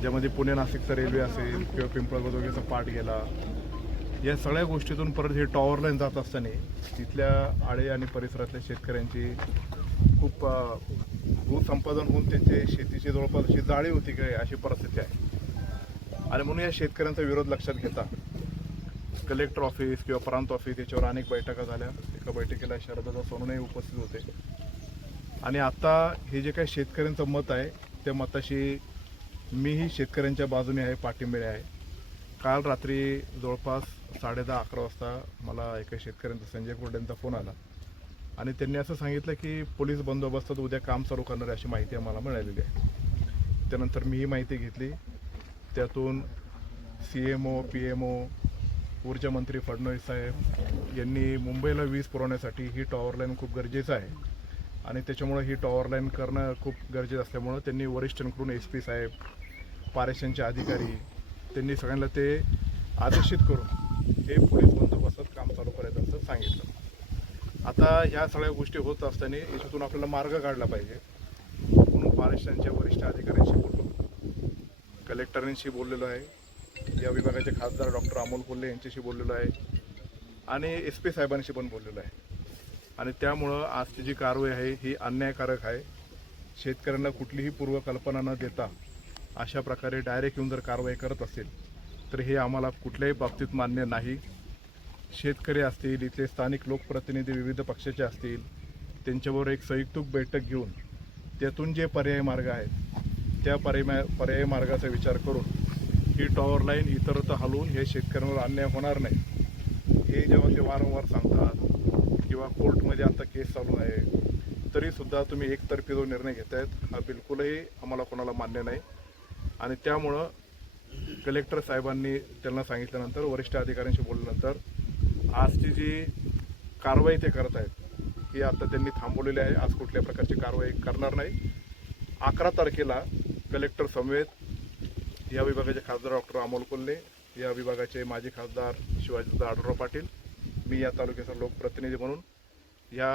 ज्यामध्ये पुणे नाशिकचा रेल्वे असेल किंवा पिंपळगोदोगेचा पाठ गेला या सगळ्या गोष्टीतून परत हे टॉवर लाईन जात असताना तिथल्या आळे आणि परिसरातल्या शेतकऱ्यांची खूप भूसंपादन होऊन त्यांचे शेतीची जवळपास अशी जाळी होती काय अशी परिस्थिती आहे. आणि म्हणून या शेतकऱ्यांचा विरोध लक्षात घेता. कलेक्टर ऑफिस किंवा प्रांत ऑफिस याच्यावर अनेक बैठका झाल्या. एका बैठकीला शरदा सोनूनही उपस्थित होते. आणि आता हे जे काही शेतकऱ्यांचं मत आहे त्या मताशी मीही शेतकऱ्यांच्या बाजूने आहे पाठिंबे आहे. काल रात्री जवळपास साडेदहा अकरा वाजता मला एका शेतकऱ्यांचा संजय कुर्ड्यांचा फोन आला. आणि त्यांनी असं सांगितलं की पोलीस बंदोबस्तात उद्या काम चालू करणार अशी माहिती आम्हाला मिळालेली आहे. त्यानंतर मी ही माहिती घेतली. त्यातून C M O P M O ऊर्जा मंत्री फडणवीस साहेब यांनी मुंबईला वीज पुरवण्यासाठी ही टॉवर लाईन खूप गरजेचं आहे. आणि त्याच्यामुळं ही टॉवर लाईन करणं खूप गरजेचं असल्यामुळं त्यांनी वरिष्ठांकडून एस पी साहेब पारेषणचे अधिकारी त्यांनी सगळ्यांना ते आदेशित करून हे पोलीस बंदोबस्तात काम चालू करायचं असं सांगितलं. आता ह्या सगळ्या गोष्टी होत असताना याच्यातून आपल्याला मार्ग काढला पाहिजे. म्हणून पारेषणच्या वरिष्ठ अधिकाऱ्यांशी बोललो. कलेक्टरांशी बोललेलो आहे. या विभागाचे खासदार डॉक्टर अमोल कोल्हे यांच्याशी बोललेलो आहे. आणि एस पी साहेबांशी पण बोललेलो आहे. आणि त्यामुळं आजची जी कारवाई आहे ही अन्यायकारक आहे. शेतकऱ्यांना कुठलीही पूर्वकल्पना न देता अशा प्रकारे डायरेक्ट येऊन जर कारवाई करत असेल तर हे आम्हाला कुठल्याही बाबतीत मान्य नाही. शेतकरी असतील इथले स्थानिक लोकप्रतिनिधी विविध पक्षाचे असतील त्यांच्याबरोबर एक संयुक्त बैठक घेऊन त्यातून जे पर्याय मार्ग आहेत त्या पर्याय पर्यायी मार्गाचा विचार करून ही टॉवर लाईन इतरत्र हलवून हे शेतकऱ्यांवर अन्याय होणार नाही. हे जेव्हा ते वारंवार सांगतात किंवा कोर्टमध्ये आता केस चालू आहे तरीसुद्धा तुम्ही एकतर्फी जो निर्णय घेत आहेत हा बिलकुलही आम्हाला कोणाला मान्य नाही. आणि त्यामुळं कलेक्टर साहेबांनी त्यांना सांगितल्यानंतर वरिष्ठ अधिकाऱ्यांशी बोलल्यानंतर आजची जी कारवाई ते करत आहेत ही आता त्यांनी थांबवलेली आहे. आज कुठल्या प्रकारची कारवाई करणार नाही. अकरा तारखेला कलेक्टर समवेत या विभागाचे खासदार डॉक्टर अमोल कोल्हे या विभागाचे माजी खासदार शिवाजी आढळराव पाटील मी या तालुक्याचा लोकप्रतिनिधी म्हणून या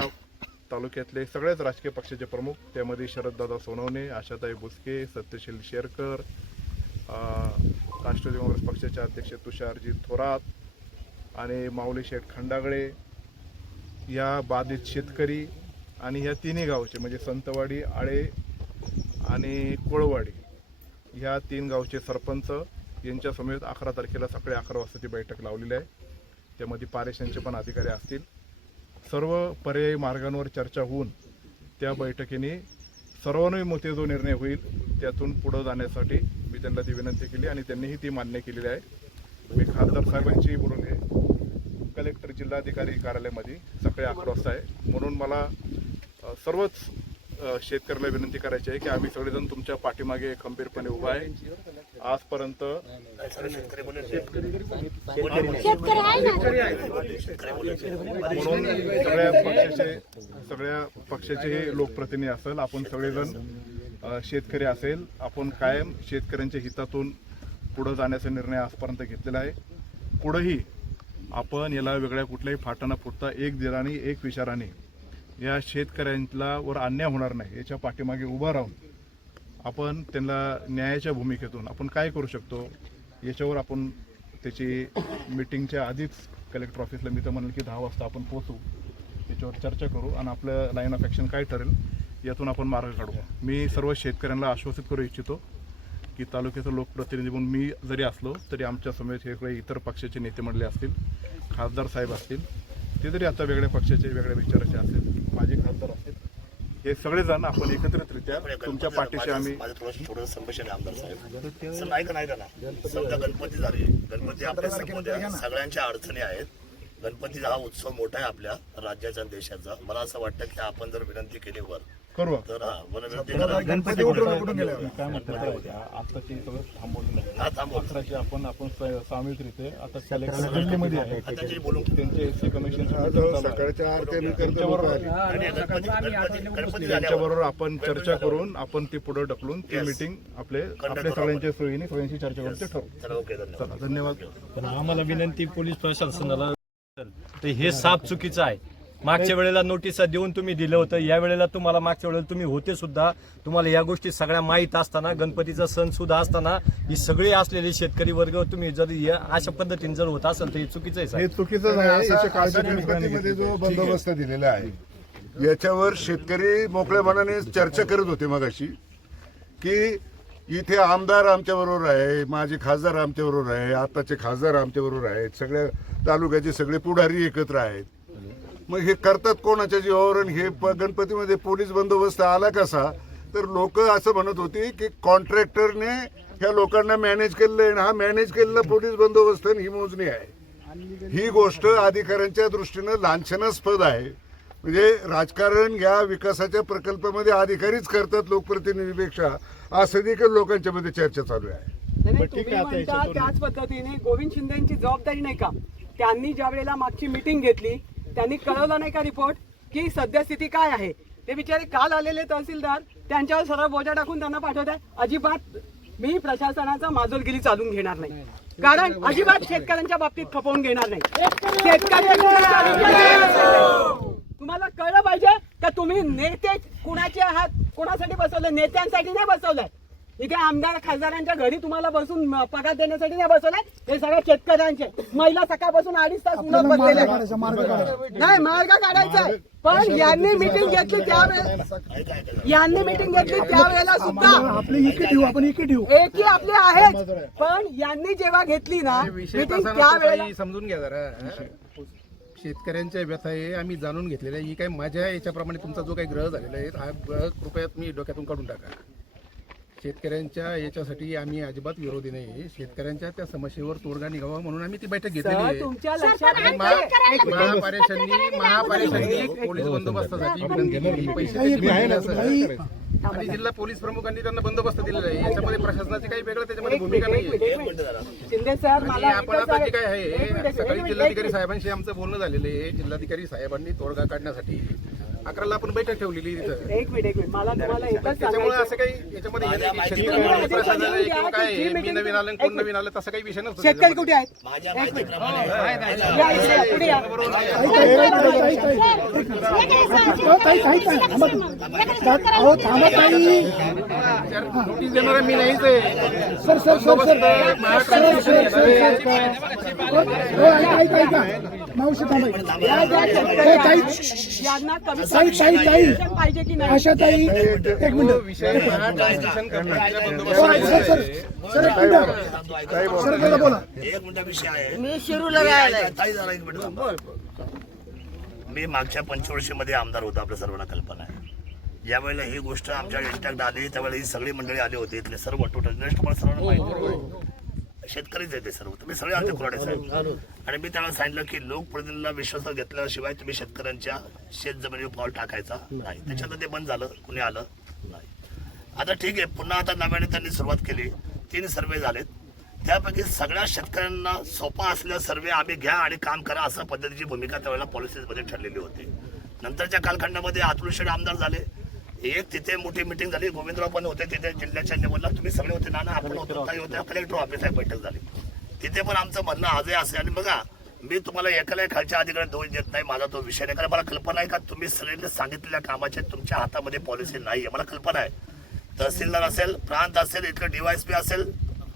तालुक्यातले सगळेच राजकीय पक्षाचे प्रमुख त्यामध्ये शरददादा सोनवणे आशाताई बुसके सत्यशील शेरकर राष्ट्रवादी काँग्रेस पक्षाचे अध्यक्ष तुषारजी थोरात आणि माऊली शेठ खंडागळे या बाधित शेतकरी आणि ह्या तिन्ही गावचे म्हणजे संतवाडी आळे आणि कोळवाडी ह्या तीन गावचे सरपंच यांच्या समेत अकरा तारखेला सकाळी अकरा वाजताची बैठक लावलेली आहे. त्यामध्ये पारेषणचे पण अधिकारी असतील. सर्व पर्यायी मार्गांवर चर्चा होऊन त्या बैठकीने सर्वानुमते जो निर्णय होईल त्यातून पुढं जाण्यासाठी मी त्यांना ती विनंती केली आणि त्यांनीही ती मान्य केलेली आहे. मी खासदार साहेबांशीही बोलून घे. कलेक्टर जिल्हाधिकारी कार्यालयामध्ये सकाळी अकरा वाजता आहे. म्हणून मला सर्वच शेतकऱ्याला विनंती करायची आहे की आम्ही सगळेजण तुमच्या पाठीमागे खंबीरपणे उभा आहे. आजपर्यंत म्हणून सगळ्या पक्षाचे सगळ्या पक्षाचे हे लोकप्रतिनिधी असेल आपण सगळेजण शेतकरी असेल आपण कायम शेतकऱ्यांच्या हितातून पुढं जाण्याचा निर्णय आजपर्यंत घेतलेला आहे. पुढंही आपण याला वेगळ्या कुठल्याही फाटाना फुटता एक दिलाने एक विचाराने या शेतकऱ्यांना वर अन्याय होणार नाही याच्या पाठीमागे उभं राहून आपण त्यांना न्यायाच्या भूमिकेतून आपण काय करू शकतो याच्यावर आपण त्याची मिटिंगच्या आधीच कलेक्टर ऑफिसला मी तर म्हणेल की दहा वाजता आपण पोहोचू त्याच्यावर चर्चा करू आणि आपलं लाईन ऑफ ॲक्शन काय ठरेल यातून आपण मार्ग काढू. मी सर्व शेतकऱ्यांना आश्वासित करू इच्छितो की तालुक्याचा लोकप्रतिनिधी म्हणून मी जरी असलो तरी आमच्या समेत हे इतर पक्षाचे नेते मंडळी असतील खासदार साहेब असतील ते जरी आता वेगळ्या पक्षाचे वेगळ्या विचाराचे असतील माझे खासदार असतील हे सगळेजण आपण एकत्रितरित्या तुमच्या पाठीशी आम्ही माझं थोडंसं थोडं संभाषण आहे आमदार साहेब. सर नाही का नाही का ना समजा गणपती झाले. गणपती आपल्यासमोर सगळ्यांच्या अडचणी आहेत. गणपतीचा हा उत्सव मोठा आहे आपल्या राज्याचा आणि देशाचा. मला असं वाटतं की आपण जर विनंती केली वर करू तर हा मला विनंती करा गणपती कुठून गेले काय म्हणतात आता ते सगळं थांबवलेलं आहे. थांबव अकराचे आपण आपण आता आहे. त्यांचे एस सी कमिशन सकाळच्या आरती मी करतो त्यांच्याबरोबर आणि गणपती गणपती गणपती झाल्यावर त्यांच्याबरोबर आपण चर्चा करून आपण ती पुढे ढकलून ती मिटिंग आपले आपल्या सगळ्यांच्या सोयीने सगळ्यांशी चर्चा करून ते ठरवू. चला ओके धन्यवाद. चला धन्यवाद. पण आम्हाला विनंती पोलीस प्रशासनाला तर हे साफ चुकीचं आहे. मागच्या वेळेला नोटीस देऊन तुम्ही दिलं होतं. या वेळेला तुम्हाला मागच्या वेळेला तुम्ही होते सुद्धा. तुम्हाला या गोष्टी सगळ्या माहीत असताना गणपतीचा सण सुद्धा असताना ही सगळे असलेले शेतकरी वर्ग तुम्ही जर या अशा पद्धतीने जर होत असेल तर हे चुकीचं आहे हे साहेब. चुकीचं आहे याची काळजी गणपतीमध्ये जो. बंदोबस्त दिलेला आहे याच्यावर शेतकरी मोकळ्या मनाने चर्चा करत होते मगाशी की इथे आमदार आमच्या बरोबर आहे माझे खासदार आमच्या बरोबर आहे आताचे खासदार आमच्या बरोबर आहेत सगळ्या तालुक्याचे सगळे पुढारी एकत्र आहेत. मग हे करतात कोणाच्या जीवावर आणि हे प- गणपतीमध्ये पोलीस बंदोबस्त आला कसा? तर लोक असं म्हणत होती की कॉन्ट्रॅक्टरने ह्या लोकांना मॅनेज केलेलं आहे आणि हा मॅनेज केलेला पोलीस बंदोबस्त आणि ही मोजणी आहे. ही गोष्ट अधिकाऱ्यांच्या दृष्टीनं लांछनास्पद आहे. म्हणजे राजकारण या विकासाच्या प्रकल्पामध्ये अधिकारीच करतात लोकप्रतिनिधीपेक्षा. असं देखील लोकांच्या मध्ये चर्चा चालू आहे. त्याच पद्धतीने गोविंद शिंदेची जबाबदारी नाही का? त्यांनी ज्या वेळेला मागची मीटिंग घेतली त्यांनी कळवलं नाही का रिपोर्ट की सद्यस्थिती काय आहे? ते बिचारे काल आलेले तहसीलदार त्यांच्यावर सरळ बोजा टाकून त्यांना पाठवत आहे. अजिबात मी प्रशासनाचा माजोलगिरी चालून घेणार नाही. कारण अजिबात शेतकऱ्यांच्या बाबतीत खपवून घेणार नाही. शेतकऱ्यांच्या तुम्हाला कळलं पाहिजे का तुम्ही नेते कुणाचे आहात? कोणासाठी बसवलं नेत्यांसाठी नाही बसवलंय. इथे आमदार खासदारांच्या घरी तुम्हाला बसून पगार देण्यासाठी नाही बसवलंय? हे सगळे शेतकऱ्यांचे. महिला सकाळपासून अडीच तास उन्हात बसलेले. नाही मार्ग काढायचा. आहे पण यांनी मिटिंग घेतली त्यावेळेस यांनी मिटिंग घेतली त्यावेळेला सुद्धा आपली इके ठेवू आपण इके ठेवू. एकी आपले आहेत पण यांनी जेव्हा घेतली ना मिटिंग त्यावेळेला समजून घ्या जरा. शेतकऱ्यांच्या व्यथा आहे आम्ही जाणून घेतलेल्या आहे. ही काय माझ्या याच्याप्रमाणे तुमचा जो काही ग्रह झालेला आहे हा ग्रह कृपया तुम्ही डोक्यातून काढून टाका. शेतकऱ्यांच्या याच्यासाठी आम्ही अजिबात विरोधी नाही. शेतकऱ्यांच्या त्या समस्येवर तोडगा निघावा म्हणून आम्ही ती बैठक घेतलेली सर, आहे. तुमच्या लक्षात आणि महा- महापारेषणनी महापारेषणनी पोलीस बंदोबस्तासाठी विनंती केली पैसे. आणि जिल्हा पोलीस प्रमुखांनी त्यांना बंदोबस्त दिलेला आहे. याच्यामध्ये प्रशासनाची काही वेगळं त्याच्यामध्ये भूमिका नाही. शिंदे साहेब आणि मला आपण एकच आता जे काय आहे? सकाळी जिल्हाधिकारी. साहेबांशी आमचं बोलणं झालेलं आहे. जिल्हाधिकारी साहेबांनी तोडगा काढण्यासाठी अकराला आपण बैठक ठेवलेली तिथं एक मिनिट एक मिनिट. मला तुम्हाला एकच त्याच्यामुळे असं काही याच्यामध्ये हे नाही की शेतकरी किंवा काय आहे, मी नवीन आलं आणि कोण नवीन आलं तसं काही विषय नसतो शेतकरी कुठे आहेत माझ्या एक मिनिट. या इकडे या, पुढे या. अहो, ताई ताई ताई थांबा. अहो थांबा ताई नोटीस देणारा मी नाहीच आहे sir sir sir sir sir sir sir हो ऐका ऐका ऐका मावशी ताई ताई ताई ताई आशा ताई एक मिनिट सर सर सर एक मिनिट सर बोला बोला. एक मिनिटा विषय आहे मी शिरूरला राहिलाय ताई जरा एक मिनिट. मी मागच्या पंचवर्षीमध्ये आमदार होतो आपल्या सर्वांना कल्पना आहे. ज्यावेळेला ही गोष्ट आमच्या इंटॅक्ट आली त्यावेळेला ही सगळी मंडळी आली होती इथले सर्व टोटल ज्येष्ठ मला सर्वांना माहिती आहे. शेतकरीच आहे ते सर्व तुम्ही सगळे आलते कुराडे साहेब. आणि मी त्याला सांगितलं की लोकप्रतिनिधीला विश्वासात घेतल्याशिवाय तुम्ही शेतकऱ्यांच्या शेत जमिनीवर पाऊल टाकायचा नाही. त्याच्यात ते बंद झालं कुणी आलं नाही. आता ठीक आहे पुन्हा आता नव्याने त्यांनी सुरुवात केली. तीन सर्वे झालेत. त्यापैकी सगळ्या शेतकऱ्यांना सोपा असलेला सर्वे आम्ही घ्या आणि काम करा असं पद्धतीची भूमिका त्यावेळेला पॉलिसीमध्ये ठरलेली होती. नंतरच्या कालखंडामध्ये आतुलशेड आमदार झाले. एक तिथे मोठी मिटिंग झाली. गोविंदराव पण होते तिथे जिल्ह्याच्या लेवलला तुम्ही सगळे होते ना ना आपण होतो काही होत्या कलेक्टर ऑफिस आहे बैठक झाली. तिथे पण आमचं म्हणणं आजही असे आणि बघा मी तुम्हाला एकाला खालच्या अधिकार दोष देत नाही माझा तो विषय नाही. कारण मला कल्पना आहे का तुम्ही सगळ्यांनी सांगितलेल्या कामाचे तुमच्या हातामध्ये पॉलिसी नाही आहे मला कल्पना आहे. तहसीलदार असेल प्रांत असेल इथलं डीवायसपी असेल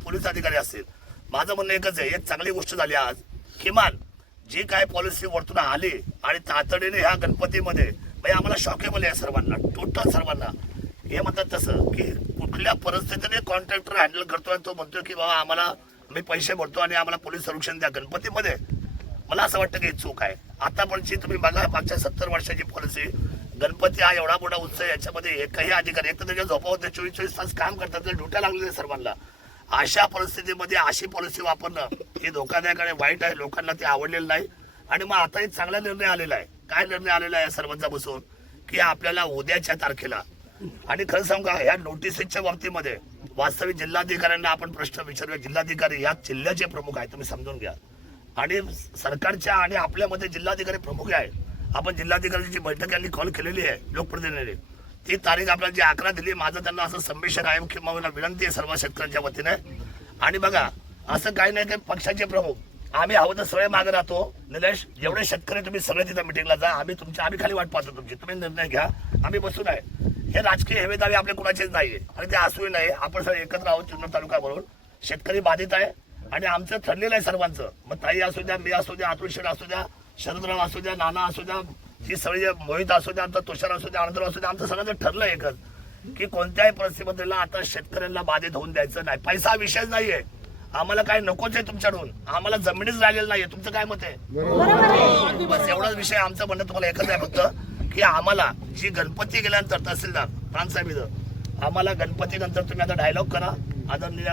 पोलीस अधिकारी असतील. माझं म्हणणं एकच आहे एक चांगली गोष्ट झाली आज. किमान जी काय पॉलिसी वरतून आली आणि तातडीने ह्या गणपतीमध्ये म्हणजे आम्हाला शॉकेबल आहे सर्वांना टोटल सर्वांना. हे म्हणतात तसं की कुठल्या परिस्थितीने कॉन्ट्रॅक्टर हँडल करतो आणि तो म्हणतो की बाबा आम्हाला मी पैसे भरतो आणि आम्हाला पोलीस संरक्षण द्या गणपतीमध्ये. मला असं वाटतं की चूक आहे. आतापर्यंतची तुम्ही बघा मागच्या सत्तर वर्षाची पॉलिसी गणपती हा एवढा मोठा उत्सव आहे, याच्यामध्ये एकही अधिकारी एक तर त्याच्या झोपा होते चोवीस चोवीस तास काम करतात ड्युट्या लागलेल्या सर्वांना. अशा परिस्थितीमध्ये अशी पॉलिसी वापरणं हे धोकादायक आणि वाईट आहे. लोकांना ते आवडलेलं नाही. आणि मग आता एक चांगला निर्णय आलेला आहे. काय निर्णय आलेला आहे सर्वांचा बसून? की आपल्याला उद्याच्या तारखेला. आणि खरं सांगू का या नोटिसीच्या बाबतीमध्ये वास्तविक जिल्हाधिकाऱ्यांना आपण प्रश्न विचारूया. जिल्हाधिकारी या जिल्ह्याचे प्रमुख आहेत तुम्ही समजून घ्या. आणि सरकारच्या आणि आपल्यामध्ये जिल्हाधिकारी प्रमुख आहे. आपण जिल्हाधिकाऱ्यांची बैठक यांनी कॉल केलेली आहे लोकप्रतिनिधी ती तारीख आपल्याला जी अकरा दिली माझं त्यांना असं संमिश्र आहे किंवा मला विनंती आहे सर्व शेतकऱ्यांच्या वतीने. आणि बघा असं काही नाही काही पक्षाचे प्रमुख. आम्ही हवं तर सगळे मागे राहतो. निलेश जेवढे शेतकरी तुम्ही सगळे तिथं मिटिंगला जा. आम्ही तुमच्या आम्ही खाली वाट पाहतो तुमची. तुम्ही निर्णय घ्या. आम्ही बसून आहे. हे राजकीय हेवेदावे आपले कुणाचेच आहे आणि ते असूही नाही. आपण सगळे एकत्र आहोत जुन्नर तालुका म्हणून. शेतकरी बाधित आहे. आणि आमचं ठरलेलं आहे सर्वांचं. मग ताई असू द्या मी असू द्या अतुल शेठ असू द्या शरदराव असू द्या नाना असू द्या ही सगळी जे मोहित असू द्या आमचा तुषार असू द्या आनंदराव असू द्या आमचं सगळ्यांचं ठरलं एकच की कोणत्याही परिस्थितीमध्ये आता शेतकऱ्यांना बाधित होऊन द्यायचं नाही. पैसा विषयच नाहीये. आम्हाला काय नकोच आहे तुमच्याकडून. आम्हाला जमिनीच राहिलेलं नाहीये. तुमचं काय मत आहे? बस एवढाच विषय आमचं म्हणणं तुम्हाला एकच आहे फक्त की आम्हाला जी गणपती गेल्यानंतर तहसीलदार प्रांत इथं आम्हाला गणपती नंतर तुम्ही आता डायलॉग करा आदरणीय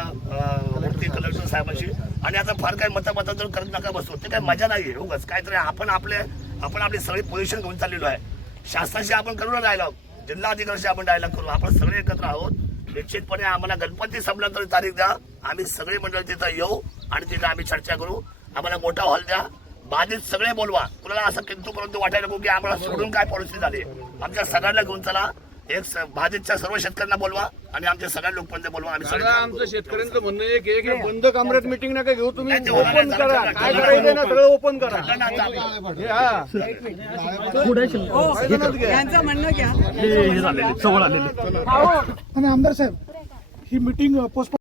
मूर्ती कलेक्टर साहेबांशी. आणि आता फार काही मतमतांतर करत नका बसू. ते काय मजा नाही उगाच. काहीतरी आपण आपले आपण आपली सगळी पोझिशन घेऊन चाललेलो आहे. शासनाशी आपण करू ना डायलॉग जिल्हा अधिकाऱ्याशी आपण डायलॉग करू. आपण सगळे एकत्र आहोत. निश्चितपणे आम्हाला गणपती संपल्यानंतर तारीख द्या. आम्ही सगळे मंडळ तिथं येऊ आणि तिथं आम्ही चर्चा करू. आम्हाला मोठा हॉल द्या. बाधित सगळे बोलवा. कुणाला असं किंतू परंतु वाटायला नको की आम्हाला सोडून काय पॉलिसी झाली? आमच्या सगळ्यांना घेऊन चला. एक स- बाधितच्या सर्व शेतकऱ्यांना बोलवा आणि आमच्या सगळ्या लोकप्रतिनिधी बोलवा आम्ही सगळे काम करू. शेतकऱ्यांचं म्हणणं एक एक बंद कामरेट मिटिंग नका घेऊ तुम्ही नाही, ते होणार ओपन नाही, करा काय. करायचं ना सगळं ओपन करा ना. हे हा. यांचं म्हणणं घ्या आणि आमदार साहेब ही मिटिंग पोस्ट